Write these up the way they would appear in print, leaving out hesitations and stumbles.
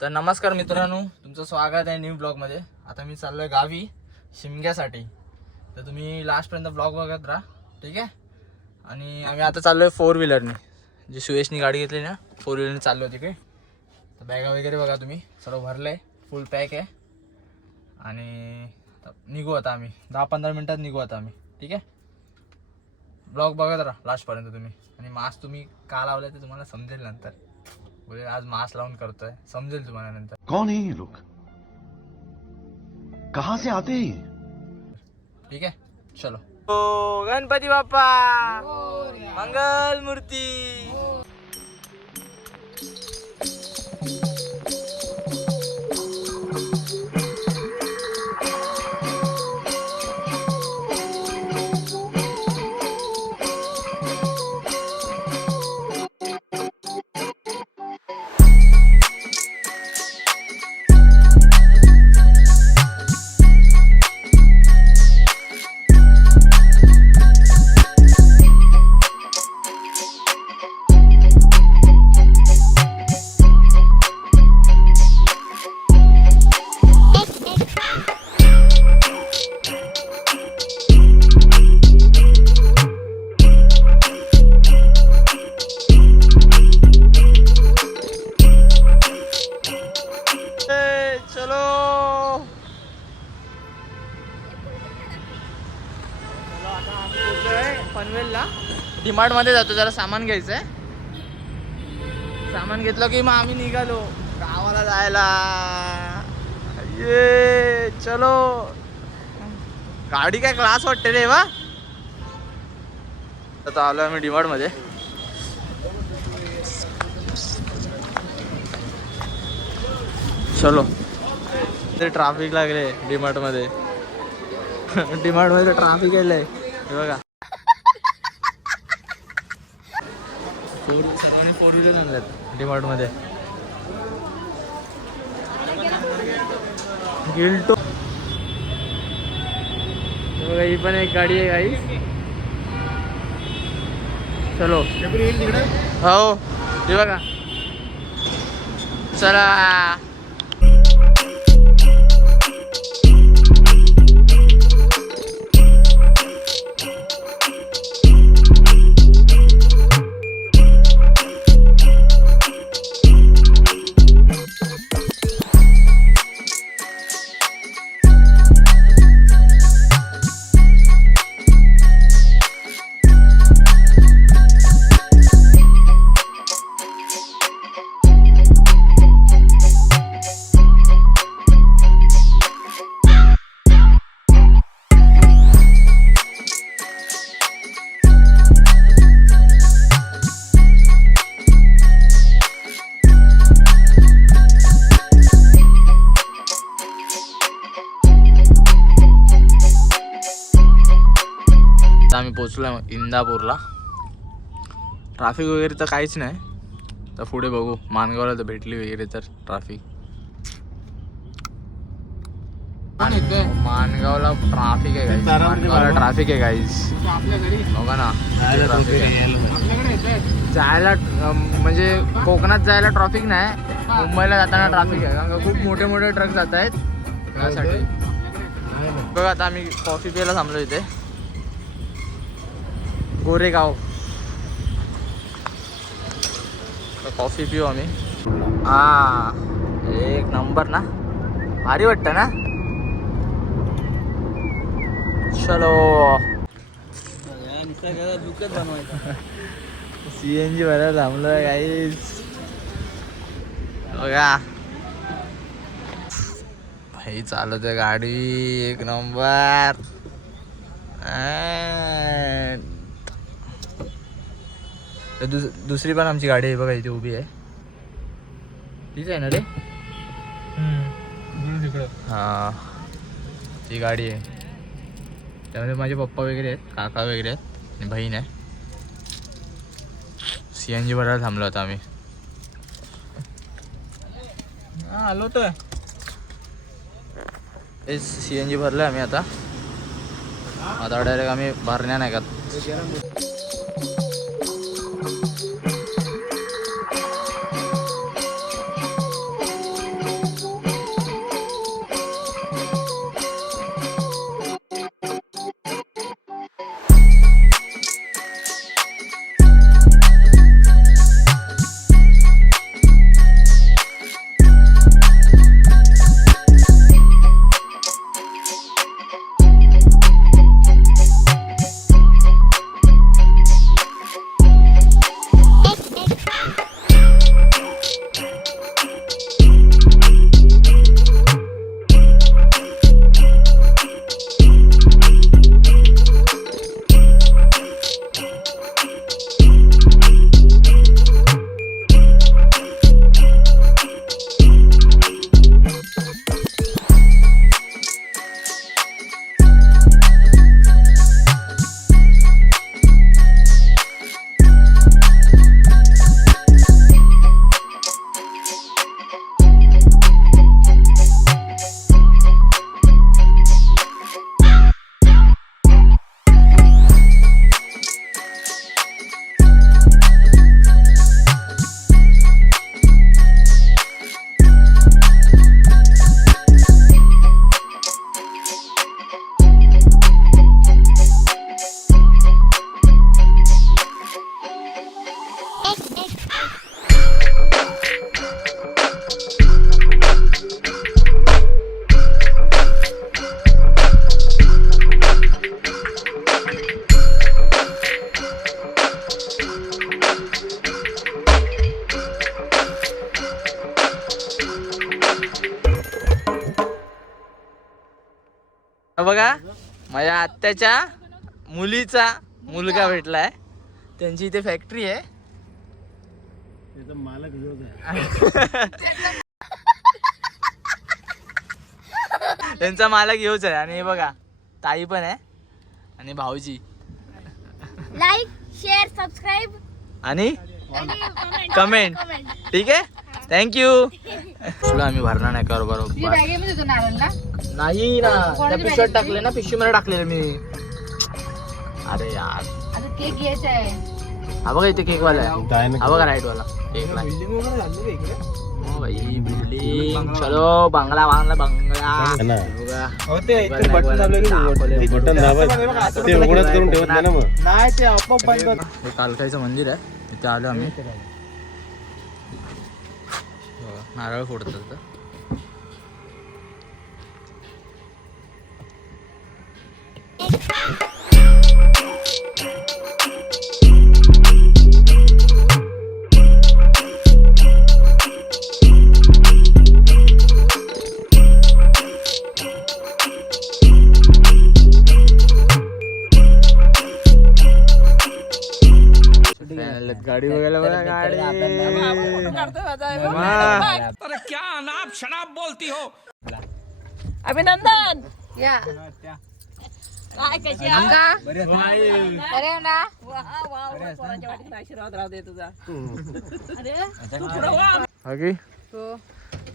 तर नमस्कार मित्रांनो, तुमचं स्वागत आहे न्यू ब्लॉगमध्ये. आता मी चाललोय गावी शिमग्यासाठी, तर तुम्ही लास्टपर्यंत ब्लॉग बघत राहा, ठीक आहे. आणि आम्ही आता चाललोय 4 व्हीलरनी, जी सुयशनी गाडी घेतली ना, 4 व्हीलरनी चाललो तिकडे. तर बॅगा वगैरे बघा तुम्ही, सर्व भरलं आहे, फुल पॅक आहे. आणि निघू आता आम्ही 10-15 मिनटात निघू आता आम्ही, ठीक आहे. ब्लॉग बघत राहा लास्टपर्यंत तुम्ही. आणि मास्क तुम्ही का लावले ते तुम्हाला समजेल नंतर. बोले आज मास्क लावून करतोय, समजेल तुम्हाला नंतर. कौन है ये लोग, कहां से आते हैं? ठीक है, चलो. ओ गणपती बाप्पा मंगल मूर्ती. पनवेलला डिमार्ट मध्ये जातो, जरा सामान घ्यायचंय. सामान घेतलं की मग आम्ही निघालो गावाला जायला. ये चलो. गाडी काय क्लास वाटते रे वा. आता आलो आम्ही डिमार्ट मध्ये. चलो. ते ट्रॅफिक लागले डिमार्ट मध्ये. डिमार्ट मध्ये ट्रॅफिक आहे बघा. 4 व्हीलर आणल्यात डिमार्ट मध्ये. गिल्टो बघा, ही पण एक गाडी आहे गाईस. चलो हो हे बघा. चला. आम्ही पोचलो इंदापूरला. ट्रॅफिक वगैरे तर काहीच नाही. तर पुढे बघू मानगावला तर भेटली वगैरे तर ट्रॅफिक. मानगावला ट्रॅफिक आहे गाईस. मानगावला ट्रॅफिक आहे गाईस. बघा ना जायला, म्हणजे कोकणात जायला ट्रॅफिक नाही, मुंबईला जाताना ट्रॅफिक आहे. कारण खूप मोठे मोठे ट्रक जात आहेत त्यासाठी. बघा आता आम्ही कॉफी प्यायला थांबलो इथे गोरेगाव. कॉफी पिऊ आम्ही. हा एक नंबर ना, भारी वाटतं ना. चलो. CNG भरायला थांबलोय गाईस. बघा भाई चालत आहे गाडी एक नंबर. दुसरी पण आमची गाडी आहे बघा, इथे उभी आहे. तीच आहे ना रे. हा ती गाडी आहे. त्यामध्ये माझे पप्पा वगैरे आहेत, काका वगैरे आहेत आणि बहीण आहे. CNG भरायला थांबलो आता आम्ही. हा आलो तर CNG भरलं आम्ही आता. डायरेक्ट आम्ही भरण्या नाही का. बघा माझ्या आत्याच्या मुलीचा मुलगा भेटलाय. त्यांची इथे फॅक्टरी आहे. मालक त्यांचा मालक ह्योच आहे. आणि हे बघा ताई पण आहे आणि भाऊजी. लाईक शेअर सबस्क्राईब आणि कमेंट. ठीक आहे, थँक्यू. आम्ही भरणार नाही कर बरोबर. नाही ना, त्या पिशव्यात टाकले ना, पिशवीमध्ये टाकलेलं मी. अरे यार, केक घ्यायचा आहे. हा बघा इथे केक वाला आहे. हा बघा राईट वाला केक ला. बिल्डिंग चलो बंगला बंगला बंगला. हे कालकाईचं मंदिर आहे. इथे आलो आम्ही. नारळ फोडतात. गाडी बघायला बघा गाडी. क्या अनाप शनाप बोलती हो. अभिनंदन. या काय कशी का अरे ना आशीर्वाद राहू दे तुझा. अरे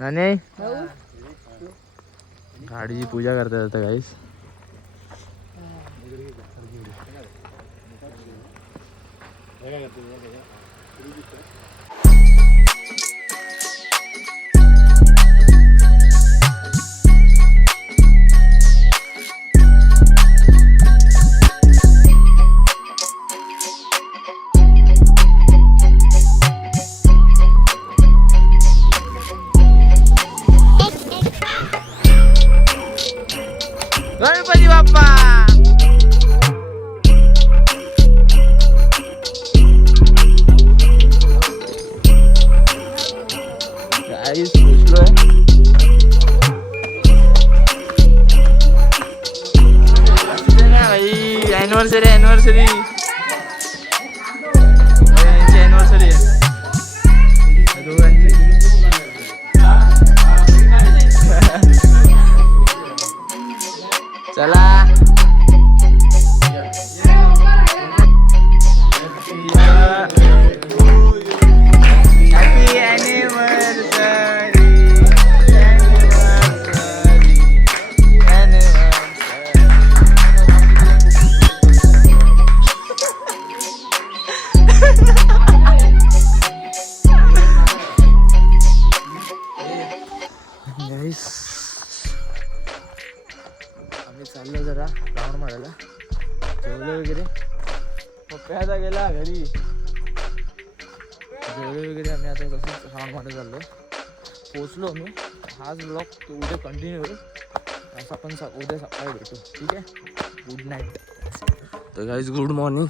नानी गाडीची पूजा करतात आता गाईस. गणपती बाप्पा. गाईस पोचलोय. अॅनिव्हर्सरी अॅनिव्हर्सरी यांची अॅनिव्हर्सरी आहे दोघांची. चला हॅपी अॅनिव्हर्सरी. आम्ही चाललो जरा राऊंड मारायला. जेवलं वगैरे पप्प्याचा गेला घरी. जेवलं वगैरे आम्ही आता कसं राऊंड मारायला चाललो. पोचलो आम्ही. हाच ब्लॉग उद्या कंटिन्यू करू. असं आपण उद्या सकाळी भेटू. ठीक आहे, गुड नाईट. तर गाईज गुड मॉर्निंग.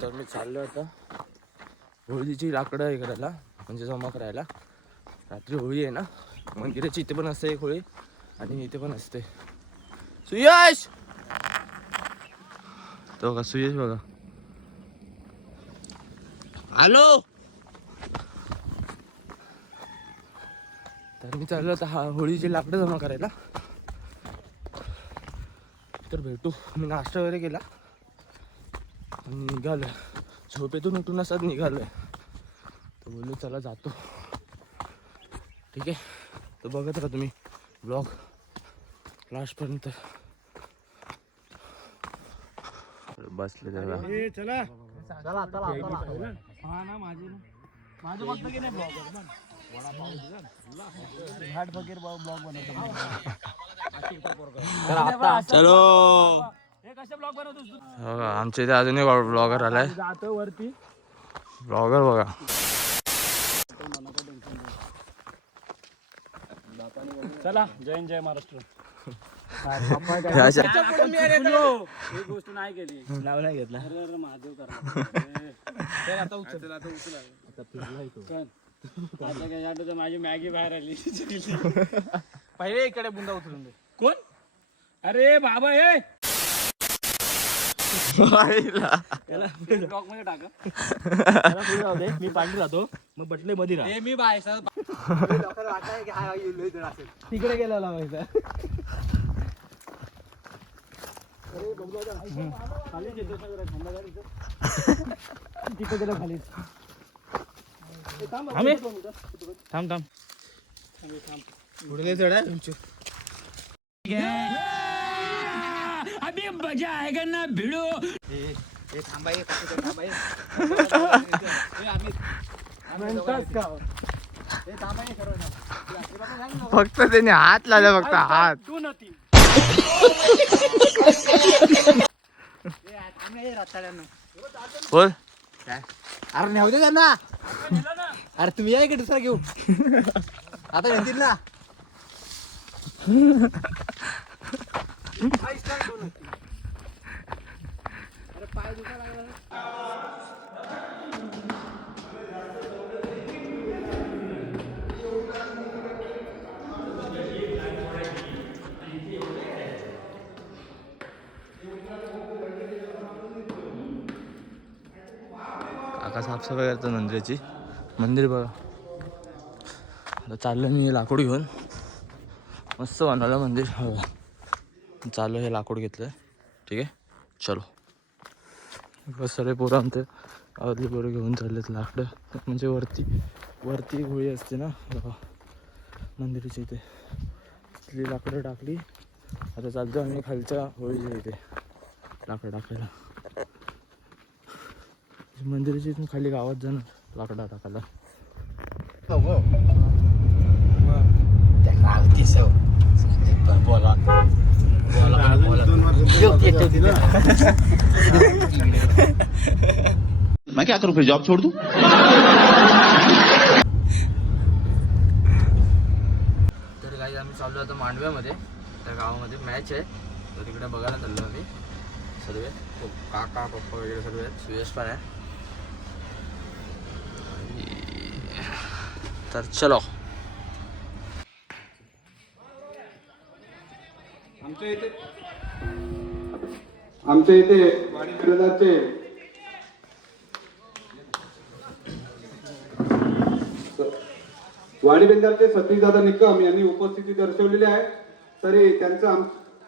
तर मी चाललो आता होळीची लाकडं हे करायला, म्हणजे जमा करायला. रात्री होळी आहे ना, मंदिराची इथे पण असते एक होळी आणि इथे पण असते. सुयश तो का सुयश बघा हॅलो. तर मी चाललो आता हा होळीची लाकडं जमा करायला. तर भेटू. मी नाश्ता वगैरे केला आणि निघालोय. झोपेतून उठून असतात निघालोय. तर बोललो चला जातो. ठीक आहे, तर बघत राहा तुम्ही ब्लॉग लास्टपर्यंत. बसले त्याला चला चला हा ना माझं फक्त की नाही घाट फकीर ब्लॉग बनवतो. चलो. हे कसे ब्लॉग बनवतोस तू? आमच्या इथे अजून एक ब्लॉगर आलाय. जातो वरती ब्लॉगर बघा. चला जय जय महाराष्ट्र. एक गोष्ट नाही केली, नाव नाही घेतला. महादेव करा. आता उचल आता फिरला माझी मॅगी बाहेर आली पहिले इकडे बुंदा उचलून दे. कोण? अरे बाबा हे ब्लॉक मध्ये टाका. त्याला पुढे राहू दे, मी पाठी राहतो मग बटले मध्ये राहा. मी बाय तिकडे गेला माहिती खाली तिकडे गेला खाली. थांब थांब पुढे चढ अभी मजा आएगा ना भिड़ो. फक्त त्याने हात लावला फक्त हात. बोल अरे नेऊ दे त्यांना. अरे तुम्ही या इकडे दुसरा घेऊ आता येतील ना. काका साफसफाई करतात मंदिराची. मंदिर बघा. आता चाललो मी लाकूड घेऊन. मस्त बनवलं मंदिर. चाललो हे लाकूड घेतलं. ठीक आहे चलो. बस सगळे पोरं आमचे गावातली पोरं घेऊन चाललेत लाकडं. म्हणजे वरती होळी असते ना मंदिराची इथे. तिथली लाकडं टाकली. आता चालतो आम्ही खालच्या होळीच्या इथे लाकडं टाकायला. मंदिराची इथून खाली गावात जाणार लाकडा टाकायला. मैं क्या करूं फिर जॉब छोड़ दूं. तर काही आम्ही चाललो आता मांडव्यामध्ये. त्या गावामध्ये मॅच आहे तर तिकडे बघायला चाललो आम्ही सर्व. काका पप्पा वगैरे सर्व आहेत. सुयश पण आहे. तर चलो. आमच्या इथे वाडी बिरादारचे सतीशदादा निकम यांनी उपस्थिती दर्शवलेली आहे. तरी त्यांचं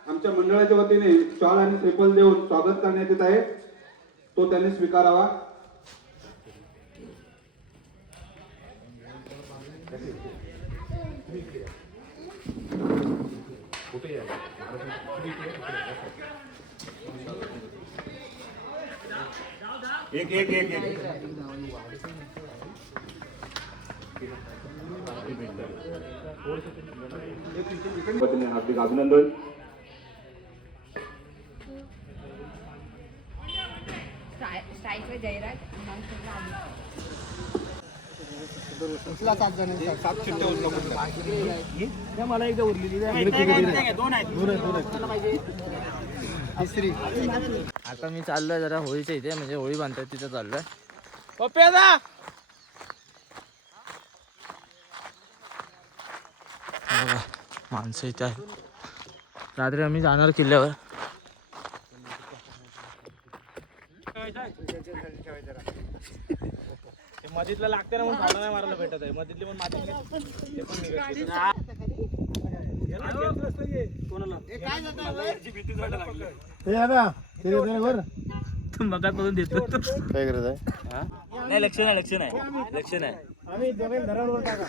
आमच्या मंडळाच्या वतीने शॉल आणि श्रीफल देऊन स्वागत करण्यात येत आहे. तो त्यांनी स्वीकारावा. हार्दिक अभिनंदन. मला एकदा उरलेली आता मी चाललोय जरा होळीच्या इथे. म्हणजे होळी बांधतात तिथे चाललोय. माणसं इथे आहे. रात्री आम्ही जाणार किल्ल्यावर. मधीतला लागते ना म्हणून फावडा नाही मारायला भेटत आहे. मधीतली पण माती ते पण मगातमधून देतो. काय करत आहे? नाही लक्ष नाही. आम्ही दोघे धरावर टाका.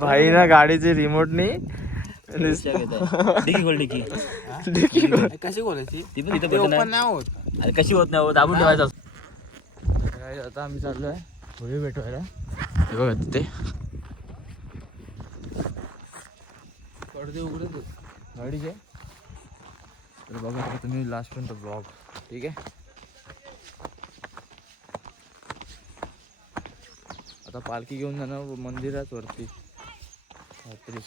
भाई ना गाडीची रिमोटनी कशी बोलायची ती पण इथं बटन नाही होत. अरे कशी होत नाही. दाबून ठेवायचं. आता आम्ही चाललोय होळी भेटवायला. हे बघा तिथे पडदे उघडत गाडीचे. तर बघा तुम्ही लास्ट पर्यंत ब्लॉग. ठीक आहे. आता पालखी घेऊन जाणार मंदिरात वरती रात्री.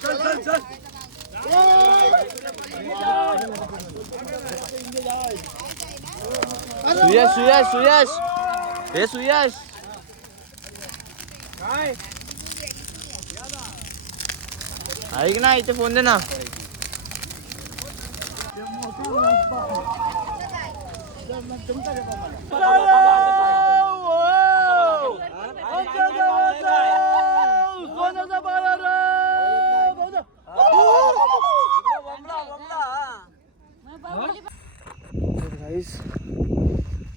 चल सुयश सुयश सुयश हे सुयश ऐक ना इथे फोन दे ना.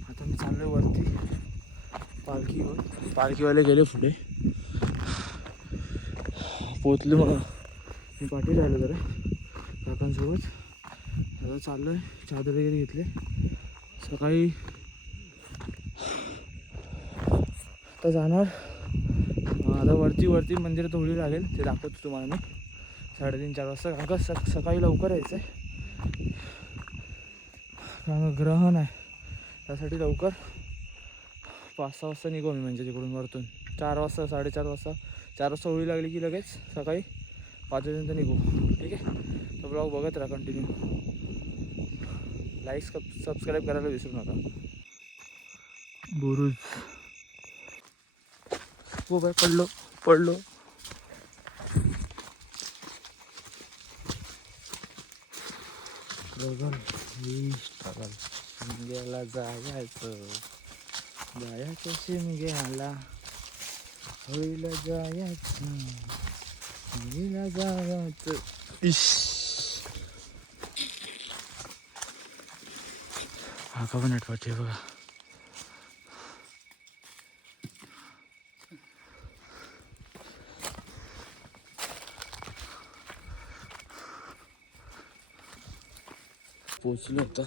आता मी चाललोय वरती पालखीवर. पालखीवाले गेले पुढे, पोचले. मग मी पाठी राहिलो जरा काकांसोबत. आता चाललोय, चादर वगैरे घेतले. सकाळी आता जाणार. आता वरती मंदिर थोडी लागेल, ते दाखवतो तुम्हाला मी 3:30-4 वाजता. कारण का सकाळी लवकर यायचं आहे, कारण ग्रहण आहे. त्यासाठी लवकर 5-6 वाजता निघू मी, म्हणजे तिकडून वरतून 4 वाजता 4:30 वाजता 4 वाजता होळी लागली की लगेच सकाळी 5 वाजेपर्यंत निघू. ठीक आहे, तो ब्लॉग बघत राहा कंटिन्यू. लाईक सबस्क्राईब करायला विसरू नका. बुरुज हो बाय, पडलो. स्ट्रगल शिमग्याला जायचं शिमग्याला, होळीला जायचं. हा का पण आठवते बघा. पोचलो आता.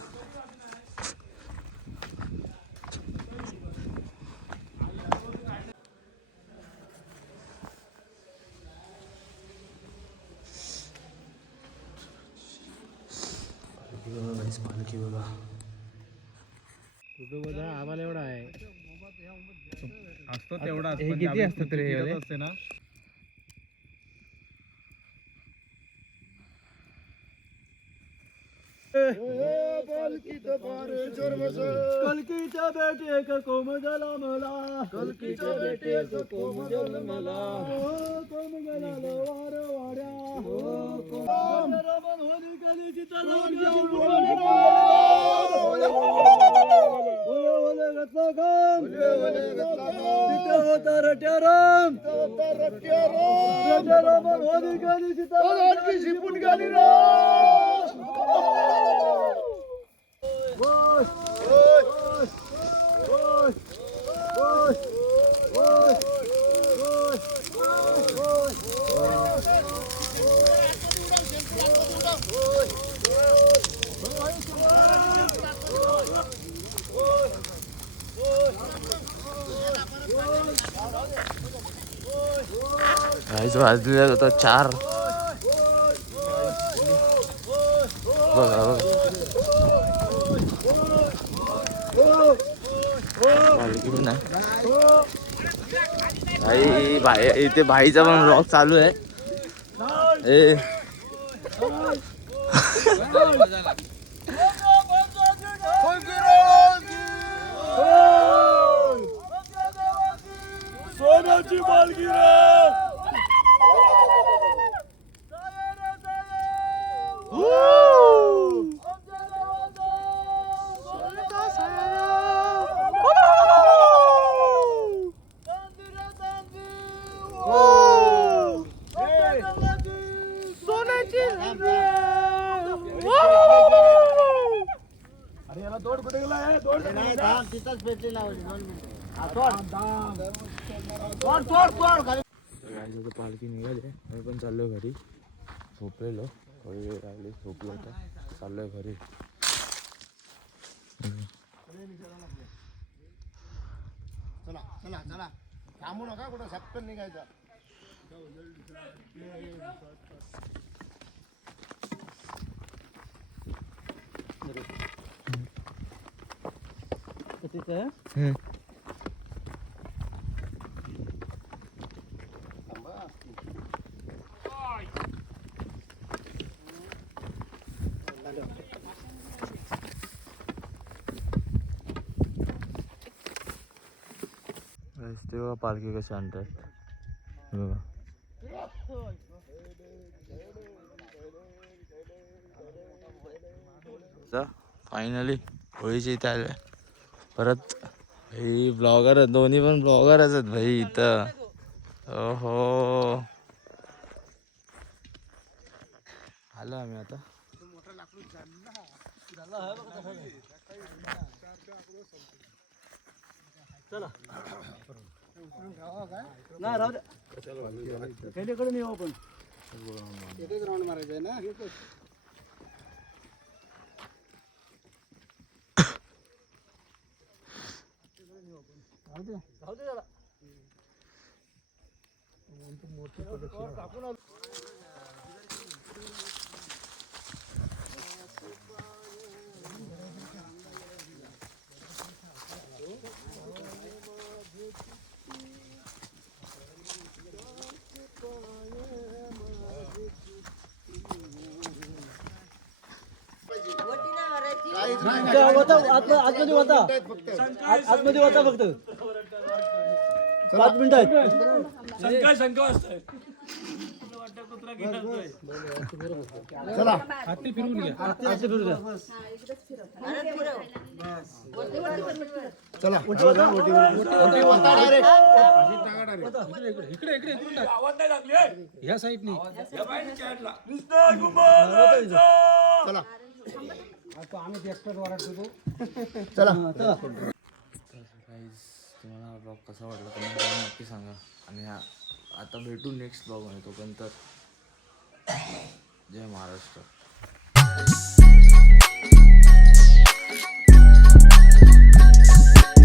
पालखी बघा. आम्हाला एवढा आहे असतो तेवढा. हे किती असतं तरी असते ना. कलकीच्या बेटे कोमजला मला, कलकीच्या बेटे कोमजला मला, कोमजला वार वाड्या, रमण होली कलीची होता रट्याराम, रमण होली कलीची फुट गाली रा. वाजले होता 4. बघा भाई इथे भाईचा पण ब्लॉग चालू आहे. सोन्याची पालखी रे. पालखी निघाली. मी पण चाललोय घरी. झोपलेलो थोडी वेळ राहिली, झोपलो होता. चाललोय घरी. चला थांबू नका कुठं, सटकन निघायचं. ते बघा पालखी कशी आणतात हे बघा. फायनली होळीच्या इथे आले परत. भाई ब्लॉगर दोन्ही पण ब्लॉगरच आहेत भाई इथं. ओहो आलो आम्ही आता. आतमध्ये होता फक्त 5 मिनिटं आहेत. शंका असतंय हाती फिरून घ्या. हाती फिरून घ्या. इकडे आवाज नाही लागली ह्या साईडनी आम्ही एक्सपर्ट वाढतो. तुम्हाला ब्लॉग कसा वाटला कमेंट करून नक्की सांगा. आणि आता भेटू नेक्स्ट ब्लॉग मध्ये. तोपर्यंत जय महाराष्ट्र.